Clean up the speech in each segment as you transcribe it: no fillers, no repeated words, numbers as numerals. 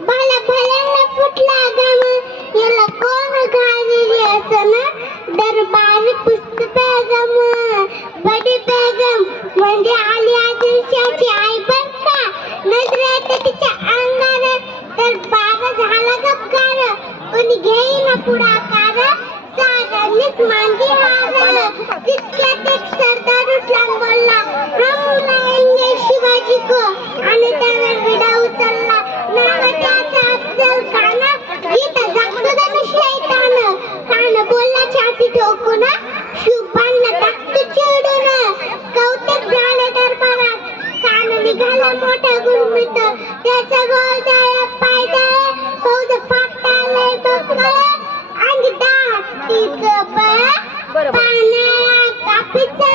भल्या भल्यांना फुटला गम याला कोण घालेली असं दरबार पुस्त बेगम बडी बेगम म्हणजे आली आदिलशाची आई बर का नजरेत तिच्या अंगार तर बाग झाला गपकार कोणी घेईना पुढाकार सागरनीच मांडी हार तितक्यात एक सरदार उठला बोलला हम लाएंगे शिवाजी को आणि त्यावर विडा उचलला नाव त्याचा अफजल खान गीत जगतो शैतान खान बोलला छाती ठोकून शुभांना टाकतो चिडून कौतुक झाले दरबारात खान निघाला मोठा गुरमीत त्याचा गोल जाळ्या पायदळ फौज फाटाले बकळ अंग दाटीचं पाण्या कापीचं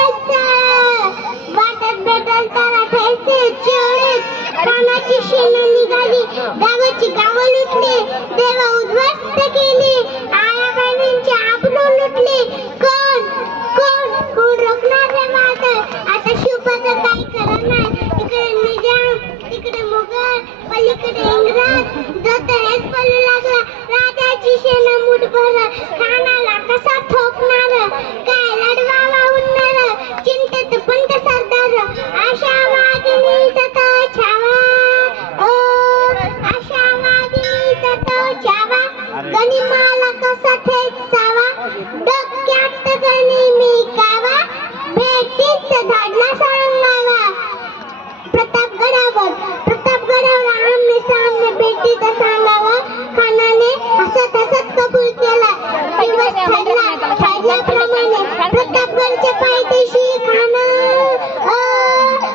वाटत भेटल तारा ठेसे चोळीत खानाची शेणं निघाली गावाची गावं लुटली देवा उद्ध्वस्त केली आया बहिणींची आबरू लुटली कोण कोण कोण रोखणार रे माझं आता शिवबाचं काही खरं नाही इकडे निजाम तिकडे मुघल पलीकडे इंग्रज जत हेच बोलू लागला राजाची शेणं मुठभर खानाला कसा ठोकणार काय लढवावा उडणार चिंतेत पंत सरदार आशा वागिनीचा तो छावा आशा वागिनीचा तो छावा गनिमाला कसा ठेचावा डोक्यात गनिमी कावा भेटीच धाडला सांगावा प्रतापगडावर आमने सामने भेटीचा सांगावा खानाने हसत हसत कबूल केला दिवस ठरल्याप्रमाणे प्रतापगडच्या पायथ्याशी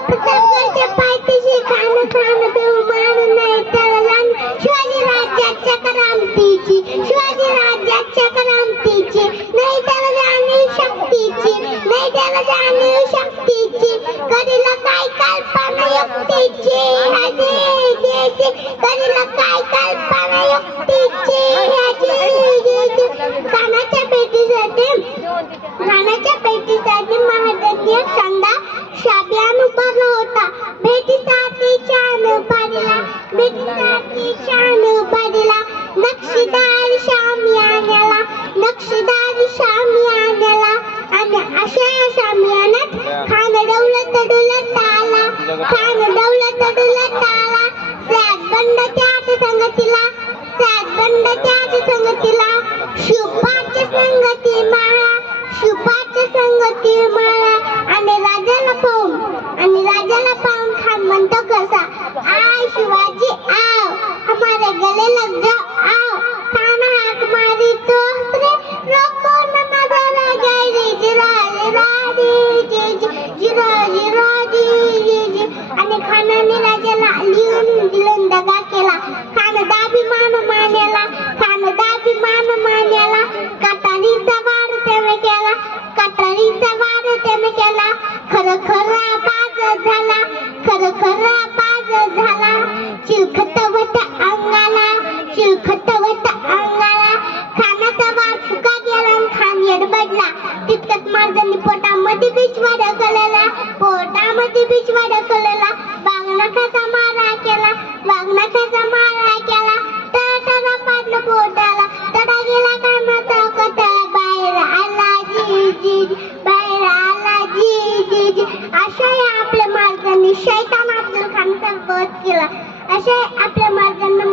प्रतापगडच्या पायथ्याशी खान देऊ मारून नाही त्याला शिवाजी राज्याच्या करामतीची शिवाजी राज्याच्या करामतीची नाही त्याला जाणीव शक्तीची नाही त्याला जाणीव शक्तीची कधीला काय कल्पना युक्तीची कधीला काय कल्पना युक्तीची खानाच्या भेटीसाठी महाराजांनी संडा शाब्यान उभारला होता भेटीसाठी शान उभारला नक्षीदार शामियान्याला आणि अशा शामियानात खान दौलत आला सॅदबंड त्याच संगतीला शुभाच्या संगती माळा आणि राजाला पाहून खान म्हणतो कसा आय शिवाजी आओ हमारे गले लग जाओ आओ खान हाक मारी तो रे रोको न नजर गई जिरा आणि खानाने राजाला लिहून दिलं दगा केला खान दाबी मान मान्याला कटारीचा वार त्याने केला खरं बाज झाला चिलखतवत अंगाला खानाचा वार फुका गेला आणि खान येडबडला तितक्यात मार्जांनी पोटामध्ये बिछवा ढकलला वाघनखाचा मारा केला तडा पाडलं पोटाला तडा गेला खानाचा कटा बाहेर आला जी अशा या आपल्या मार्गाने शैतान अफजल खानचा वध केला अशा आपल्या मार्गाने